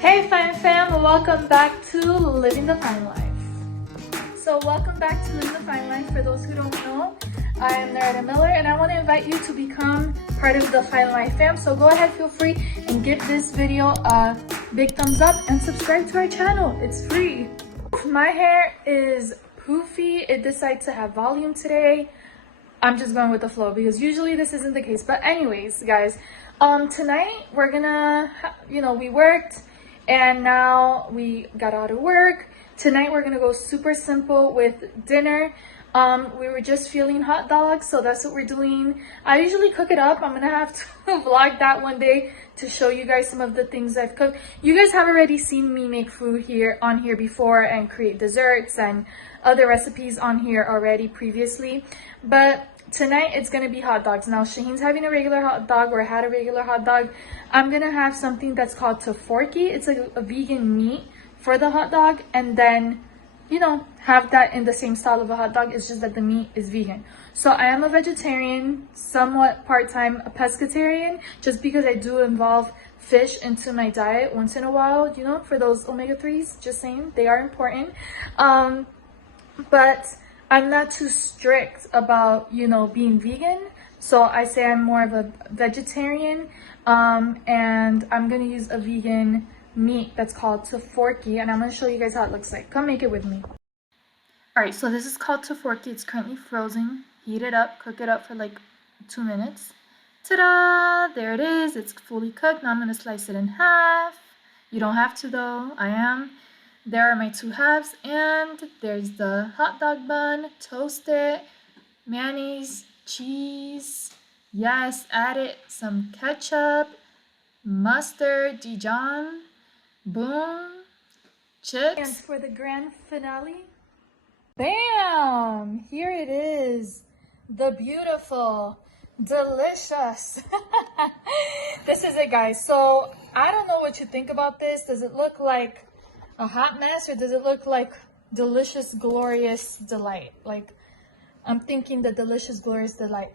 Hey fam, welcome back to Living the Fine Life. So welcome back to Living the Fine Life. For those who don't know, I am Narada Miller and I want to invite you to become part of the Fine Life fam. So go ahead, feel free and give this video a big thumbs up and subscribe to our channel. It's free. My hair is poofy. It decided to have volume today. I'm just going with the flow because usually this isn't the case. But anyways, guys, tonight we're gonna, we worked and now we got out of work. Tonight we're gonna go super simple with dinner. We were just feeling hot dogs, so that's what we're doing. I usually cook it up. I'm gonna have to vlog that one day to show you guys some of the things I've cooked. You guys have already seen me make food on here before and create desserts and other recipes on here already previously. But tonight it's gonna be hot dogs. Now Shaheen's having a regular hot dog, or had a regular hot dog. I'm gonna have something that's called tofurkey. It's a vegan meat for the hot dog, and then have that in the same style of a hot dog. It's just that the meat is vegan. So I am a vegetarian, somewhat part-time a pescatarian, just because I do involve fish into my diet once in a while, for those omega-3s, just saying, they are important. But I'm not too strict about, being vegan. So I say I'm more of a vegetarian, and I'm gonna use a vegan meat that's called tofurkey, and I'm going to show you guys how it looks like. Come make it with me. All right, so this is called tofurkey. It's currently frozen. Heat it up, cook it up for like 2 minutes. Ta-da! There it is. It's fully cooked. Now I'm going to slice it in half. You don't have to though. I am. There are my 2 halves, and there's the hot dog bun. Toast it. Mayonnaise, cheese. Yes, add it some ketchup, mustard, Dijon. Boom, chips. And for the grand finale, bam, here it is, the beautiful, delicious. This is it, guys. So I don't know what you think about this. Does it look like a hot mess, or does it look like delicious, glorious delight? Like, I'm thinking the delicious, glorious delight.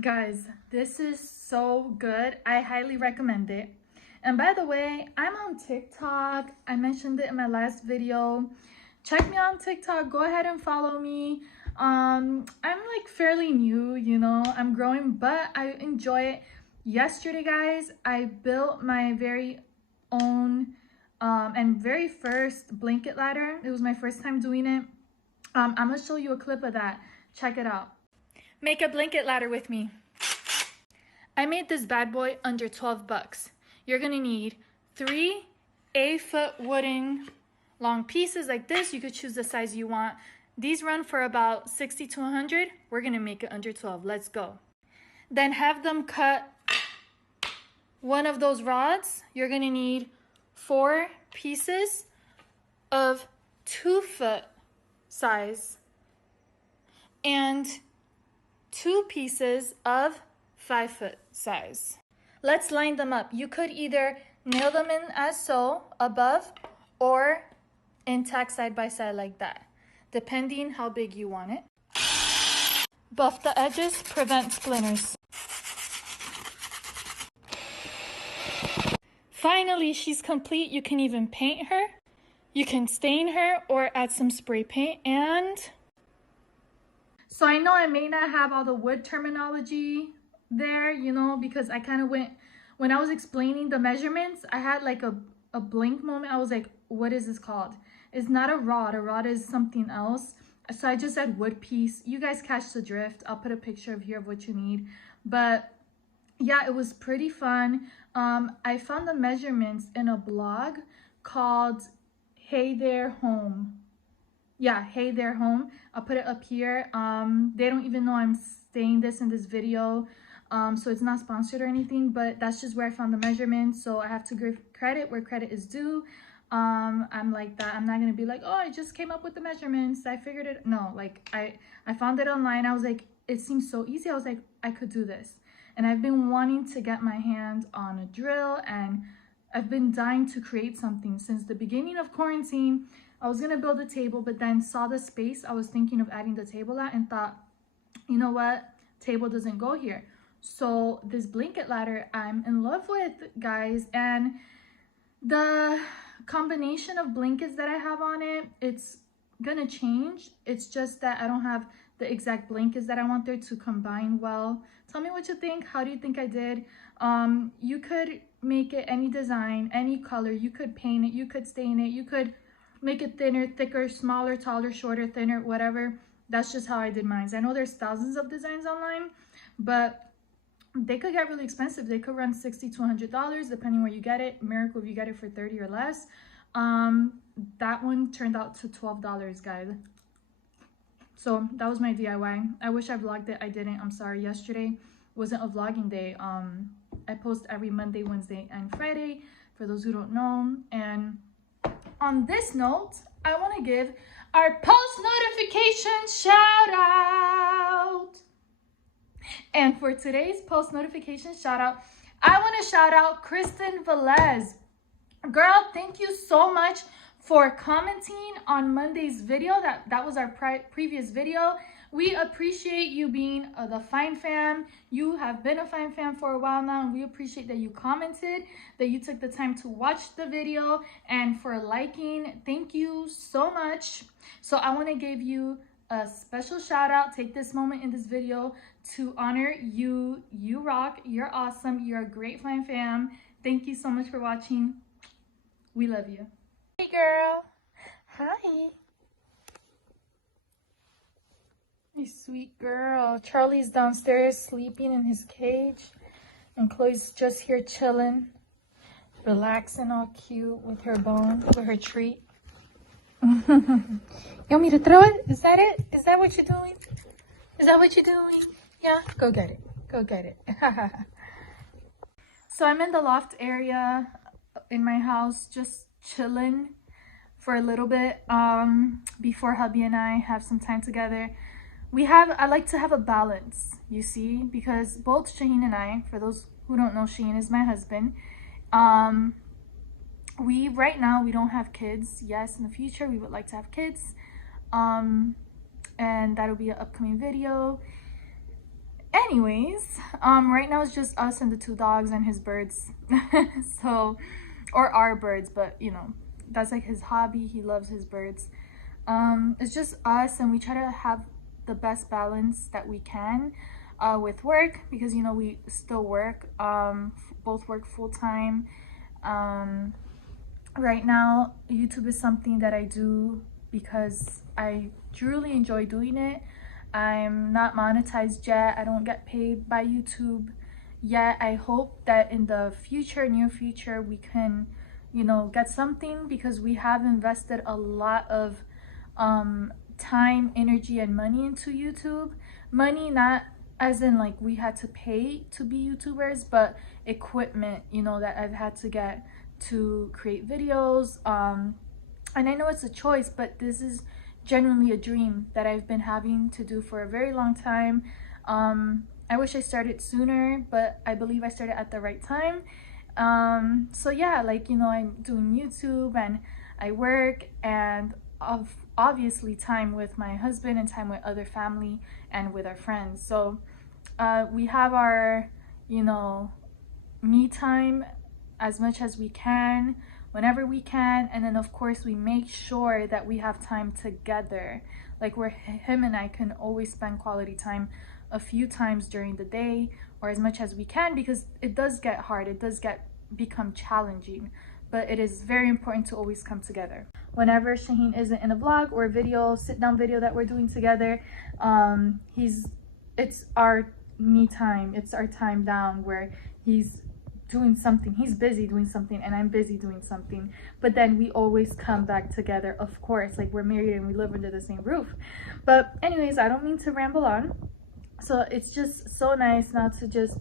Guys, this is so good. I highly recommend it. And by the way, I'm on TikTok. I mentioned it in my last video. Check me on TikTok. Go ahead and follow me. I'm like fairly new, I'm growing, but I enjoy it. Yesterday, guys, I built my very own and very first blanket ladder. It was my first time doing it. I'm gonna show you a clip of that. Check it out. Make a blanket ladder with me. I made this bad boy under 12 bucks. You're gonna need 3 8-foot wooden long pieces like this. You could choose the size you want. These run for about 60 to 100. We're gonna make it under 12. Let's go. Then have them cut one of those rods. You're gonna need 4 pieces of 2-foot size and 2 pieces of 5-foot size. Let's line them up. You could either nail them in as so above, or intact side by side like that, depending how big you want it. Buff the edges, prevent splinters. Finally, she's complete. You can even paint her. You can stain her or add some spray paint. And so I know I may not have all the wood terminology there, because I kind of went, when I was explaining the measurements, I had like a blank moment. I was like, what is this called? It's not a rod is something else. So I just said wood piece. You guys catch the drift. I'll put a picture of here of what you need. But yeah, it was pretty fun. I found the measurements in a blog called Hey There Home. Yeah, Hey There Home. I'll put it up here. They don't even know I'm saying this in this video, so it's not sponsored or anything, but that's just where I found the measurements. So I have to give credit where credit is due. I'm like that. I'm not gonna be like, oh, I just came up with the measurements, I figured it. No, like I found it online. I was like, it seems so easy. I was like, I could do this. And I've been wanting to get my hands on a drill, and I've been dying to create something since the beginning of quarantine. I was gonna build a table, but then saw the space I was thinking of adding the table at and thought, you know what, table doesn't go here. So this blanket ladder I'm in love with, guys, and The combination of blankets that I have on it, it's gonna change. It's just that I don't have the exact blankets that I want there to combine well. Tell me what you think. How do you think I did? You could make it any design, any color. You could paint it, you could stain it, you could make it thinner, thicker, smaller, taller, shorter, thinner, whatever. That's just how I did mine. I know there's thousands of designs online, but they could get really expensive. They could run $60 to $100 depending where you get it. Miracle if you get it for 30 or less. That one turned out to $12, guys. So that was my DIY. I wish I vlogged it. I didn't. I'm sorry. Yesterday wasn't a vlogging day. I post every Monday, Wednesday, and Friday for those who don't know. And on this note, I want to give our post notification shout out. And for today's post notification shout out, I want to shout out Kristen Velez. Girl, thank you so much for commenting on Monday's video. That was our previous video. We appreciate you being the Fine Fam. You have been a Fine Fam for a while now, and we appreciate that you commented, that you took the time to watch the video, and for liking. Thank you so much. So I want to give you a special shout out. Take this moment in this video to honor you. You rock. You're awesome. You're a great Fine Fam. Thank you so much for watching. We love you. Hey girl. Hi. You sweet girl. Charlie's downstairs sleeping in his cage, and Chloe's just here chilling, relaxing, all cute with her bone, with her treat. You want me to throw it? Is that it? Is that what you're doing? Is that what you're doing? Yeah, go get it. Go get it. So I'm in the loft area in my house, just chilling for a little bit before hubby and I have some time together. I like to have a balance, you see, because both Shaheen and I, for those who don't know, Shaheen is my husband. Right now we don't have kids. Yes, in the future we would like to have kids, and that'll be an upcoming video. Anyways, right now it's just us and the 2 dogs and his birds. So, or our birds, but you know, that's like his hobby. He loves his birds. It's just us, and we try to have the best balance that we can with work, because you know we still work, both work full-time. Right now YouTube is something that I do because I truly enjoy doing it. I'm not monetized yet. I don't get paid by YouTube yet. I hope that in the future, near future, we can, you know, get something, because we have invested a lot of time, energy, and money into YouTube. Money not as in like we had to pay to be YouTubers, but equipment, you know, that I've had to get to create videos. And I know it's a choice, but this is genuinely a dream that I've been having to do for a very long time. I wish I started sooner, but I believe I started at the right time. So yeah, like, you know, I'm doing YouTube and I work, and obviously time with my husband and time with other family and with our friends. So we have our, you know, me time as much as we can, whenever we can, and then of course we make sure that we have time together, like where him and I can always spend quality time a few times during the day, or as much as we can, because it does get hard, it does become challenging, but it is very important to always come together. Whenever Shaheen isn't in a vlog or a video, sit down video that we're doing together, it's our me time, it's our time down where he's doing something, he's busy doing something, and I'm busy doing something, but then we always come back together, of course, like we're married and we live under the same roof. But anyways, I don't mean to ramble on. So it's just so nice now to just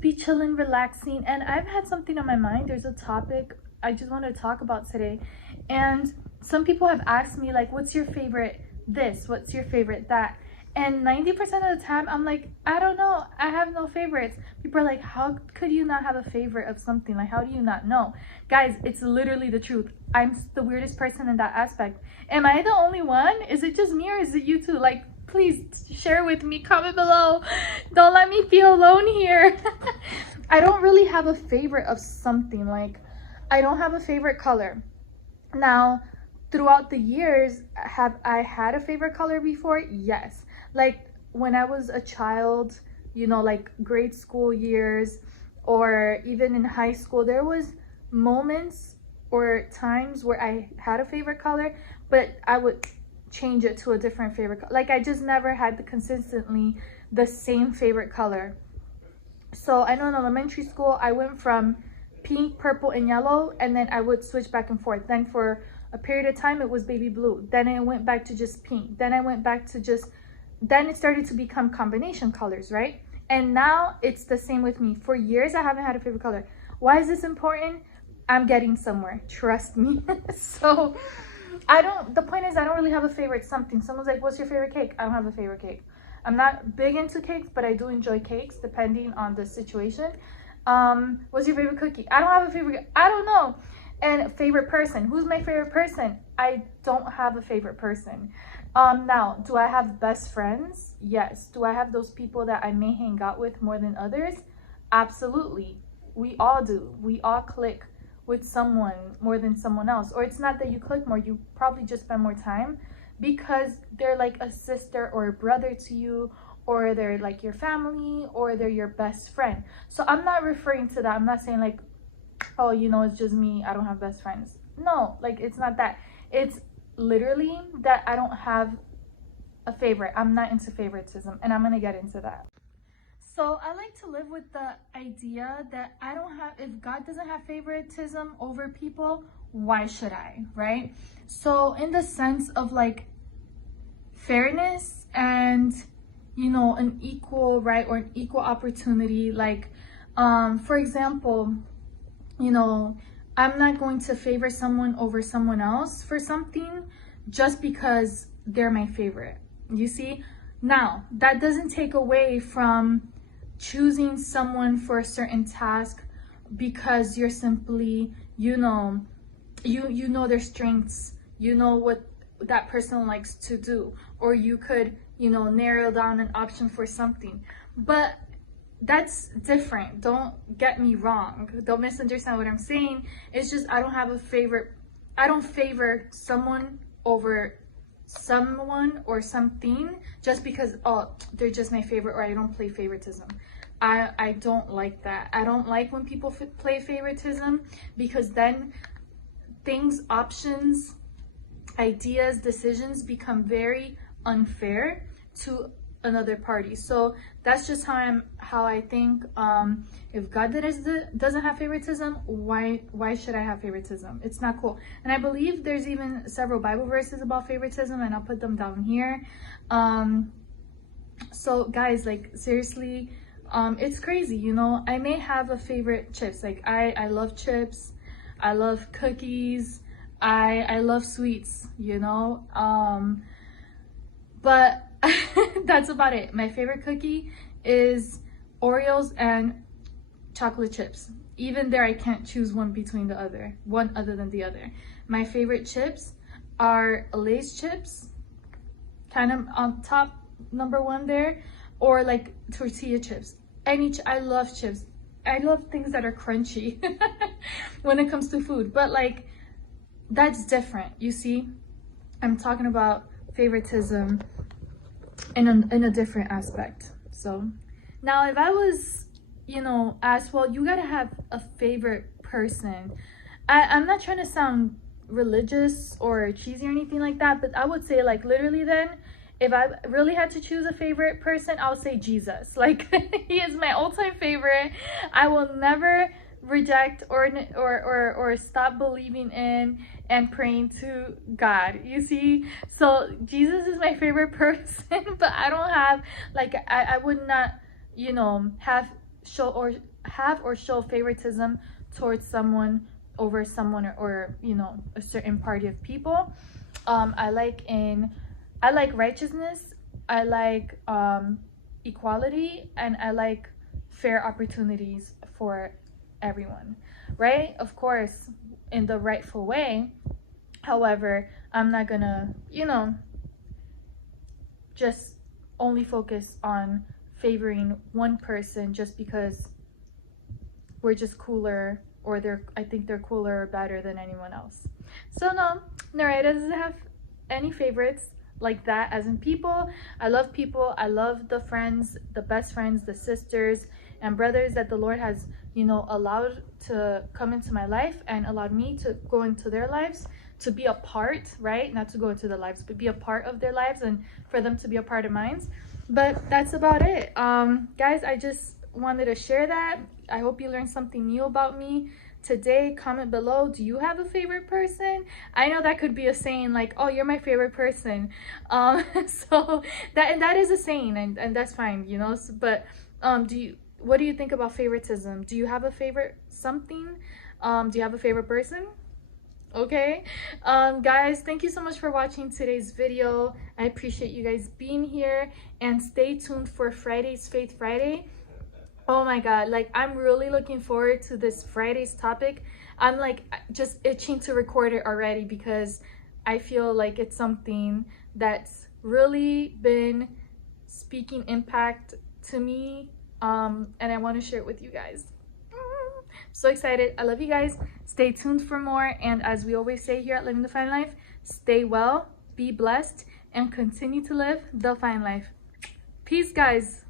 be chilling, relaxing, and I've had something on my mind. There's a topic I just want to talk about today, and some people have asked me, like, what's your favorite this, what's your favorite that? And 90% of the time I'm like, I don't know, I have no favorites. People are like, how could you not have a favorite of something? Like, how do you not know? Guys, it's literally the truth. I'm the weirdest person in that aspect. Am I the only one? Is it just me, or is it you too? Like, Please share with me, comment below. Don't let me feel alone here. I don't really have a favorite of something. Like, I don't have a favorite color. Now, throughout the years, have I had a favorite color before? Yes. Like when I was a child, you know, like grade school years, or even in high school, there was moments or times where I had a favorite color, but I would change it to a different favorite color. Like I just never had consistently the same favorite color. So I know in elementary school, I went from pink, purple, and yellow, and then I would switch back and forth. Then for a period of time, it was baby blue. Then it went back to just pink. Then I went back to just, then it started to become combination colors, right? And now it's the same with me. For years, I haven't had a favorite color. Why is this important? I'm getting somewhere, trust me. So the point is, I don't really have a favorite something. Someone's like, what's your favorite cake? I don't have a favorite cake. I'm not big into cakes, but I do enjoy cakes depending on the situation. What's your favorite cookie? I don't have a favorite, I don't know. And favorite person, who's my favorite person? I don't have a favorite person. Now, do I have best friends? Yes. Do I have those people that I may hang out with more than others? Absolutely. We all do. We all click with someone more than someone else. Or it's not that you click more, you probably just spend more time because they're like a sister or a brother to you, or they're like your family, or they're your best friend. So I'm not referring to that. I'm not saying like, oh, you know, it's just me, I don't have best friends. No, like it's not that. It's literally that I don't have a favorite. I'm not into favoritism, and I'm gonna get into that. So I like to live with the idea that I don't have, if God doesn't have favoritism over people, why should I, right? So in the sense of like fairness and, you know, an equal right or an equal opportunity, like for example, you know, I'm not going to favor someone over someone else for something just because they're my favorite. You see? Now, that doesn't take away from choosing someone for a certain task because you're simply, you know their strengths, you know what that person likes to do, or you could, you know, narrow down an option for something. But that's different. Don't get me wrong. Don't misunderstand what I'm saying. It's just I don't have a favorite. I don't favor someone over someone or something just because, oh, they're just my favorite, or I don't play favoritism. I don't like that. I don't like when people play favoritism, because then things, options, ideas, decisions become very unfair to another party. So that's just how I think. If God doesn't have favoritism, why should I have favoritism? It's not cool. And I believe there's even several Bible verses about favoritism, and I'll put them down here. So guys, like seriously, it's crazy, you know. I may have a favorite chips. Like I love chips, I love cookies, I love sweets, you know. But that's about it. My favorite cookie is Oreos and chocolate chips. Even there, I can't choose one other than the other. My favorite chips are Lay's chips, kind of on top, number one there, or like tortilla chips. I love chips. I love things that are crunchy when it comes to food, but like that's different. You see, I'm talking about favoritism in a different aspect. So now, if I was, you know, asked, well, you gotta have a favorite person. I'm not trying to sound religious or cheesy or anything like that, but I would say, like, literally then, if I really had to choose a favorite person, I would say Jesus. Like, he is my all-time favorite. I will never reject or stop believing in and praying to God. You see? So Jesus is my favorite person, but I don't have, like, I would not, you know, show favoritism towards someone over someone, or you know, a certain party of people. I like righteousness, I like equality, and I like fair opportunities for everyone, right? Of course, in the rightful way. However, I'm not gonna, you know, just only focus on favoring one person just because we're just cooler, or I think they're cooler or better than anyone else. So no, Naraya doesn't have any favorites like that, as in people. I love people. I love the friends, the best friends, the sisters and brothers that the Lord has, you know, allowed to come into my life and allowed me to go into their lives, to be a part, right? Not to go into their lives, but be a part of their lives, and for them to be a part of mine. But that's about it. Guys, I just wanted to share that. I hope you learned something new about me today. Comment below, do you have a favorite person? I know that could be a saying like, oh, you're my favorite person. So that is a saying, and that's fine, you know. But what do you think about favoritism? Do you have a favorite something? Do you have a favorite person? Okay, guys, thank you so much for watching today's video. I appreciate you guys being here, and stay tuned for Friday's Faith Friday. Oh my god, like I'm really looking forward to this Friday's topic. I'm like just itching to record it already, because I feel like it's something that's really been speaking impact to me, and I want to share it with you guys. So excited. I love you guys. Stay tuned for more, and as we always say here at Living the Fine Life, stay well, be blessed, and continue to live the fine life. Peace, guys.